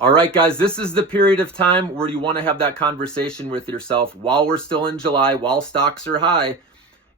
All right, guys, this is the period of time where you want to have that conversation with yourself while we're still in July, while stocks are high.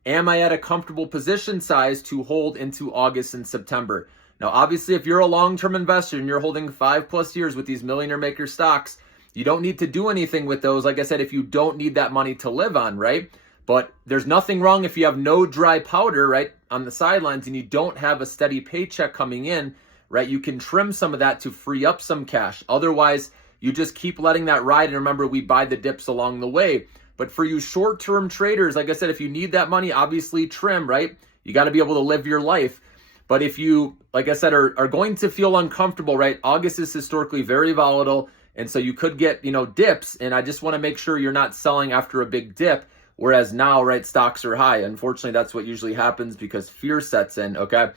Am I at a comfortable position size to hold into August and September? Now, obviously, if you're a long-term investor and you're holding 5+ years with these millionaire maker stocks, you don't need to do anything with those. Like I said, if you don't need that money to live on, right? But there's nothing wrong if you have no dry powder, right, on the sidelines and you don't have a steady paycheck coming in, right? You can trim some of that to free up some cash. Otherwise, you just keep letting that ride. And remember, we buy the dips along the way. But for you short-term traders, like I said, if you need that money, obviously trim, right? You got to be able to live your life. But if you, like I said, are going to feel uncomfortable, right? August is historically very volatile. And so you could get, dips. And I just want to make sure you're not selling after a big dip. Whereas now, right, stocks are high. Unfortunately, that's what usually happens because fear sets in, okay?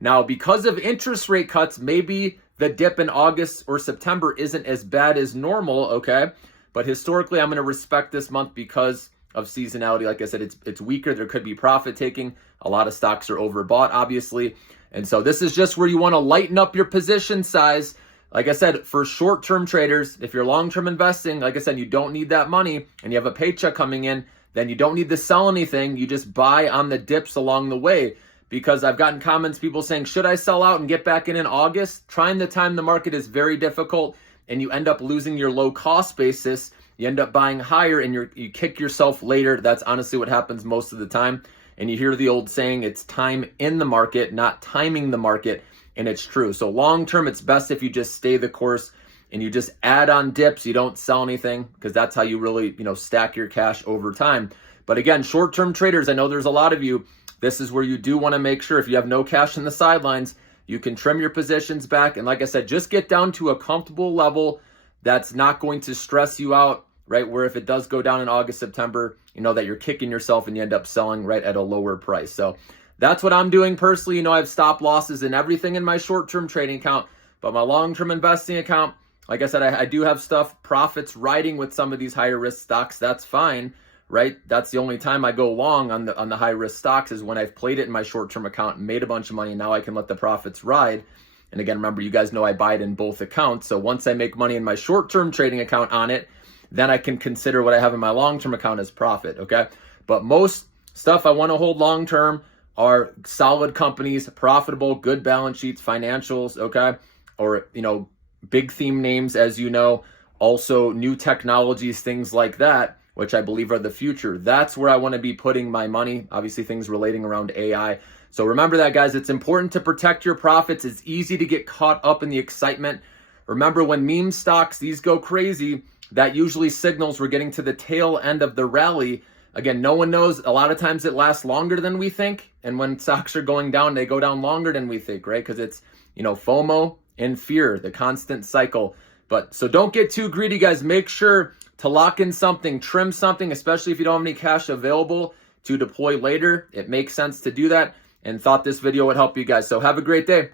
Now, because of interest rate cuts, maybe the dip in August or September isn't as bad as normal, okay? But historically, I'm going to respect this month because of seasonality. Like I said, it's weaker. There could be profit taking. A lot of stocks are overbought, obviously. And so this is just where you want to lighten up your position size. Like I said, for short-term traders, if you're long-term investing, like I said, you don't need that money and you have a paycheck coming in, then you don't need to sell anything. You just buy on the dips along the way. Because I've gotten comments, people saying, should I sell out and get back in August? Trying to time the market is very difficult, and you end up losing your low cost basis. You end up buying higher, and you kick yourself later. That's honestly what happens most of the time. And you hear the old saying, it's time in the market, not timing the market, and it's true. So long term, it's best if you just stay the course and you just add on dips. You don't sell anything because that's how you really, stack your cash over time. But again, short term traders, I know there's a lot of you. This is where you do want to make sure if you have no cash in the sidelines, you can trim your positions back. And like I said, just get down to a comfortable level that's not going to stress you out, right? Where if it does go down in August, September, that you're kicking yourself and you end up selling right at a lower price. So that's what I'm doing personally. I have stop losses and everything in my short-term trading account, but my long-term investing account, like I said, I do have profits riding with some of these higher risk stocks. That's fine. Right? That's the only time I go long on the high risk stocks is when I've played it in my short-term account and made a bunch of money. And now I can let the profits ride. And again, remember, you guys know I buy it in both accounts. So once I make money in my short-term trading account on it, then I can consider what I have in my long-term account as profit. Okay. But most stuff I want to hold long-term are solid companies, profitable, good balance sheets, financials. Okay. Or, big theme names, as you know, also new technologies, things like that, which I believe are the future. That's where I want to be putting my money. Obviously, things relating around AI. So remember that, guys. It's important to protect your profits. It's easy to get caught up in the excitement. Remember, when meme stocks, these go crazy, that usually signals we're getting to the tail end of the rally. Again, no one knows. A lot of times it lasts longer than we think. And when stocks are going down, they go down longer than we think, right? Because it's, FOMO and fear, the constant cycle. But so don't get too greedy, guys. Make sure to lock in something, trim something, especially if you don't have any cash available to deploy later. It makes sense to do that, and thought this video would help you guys. So have a great day.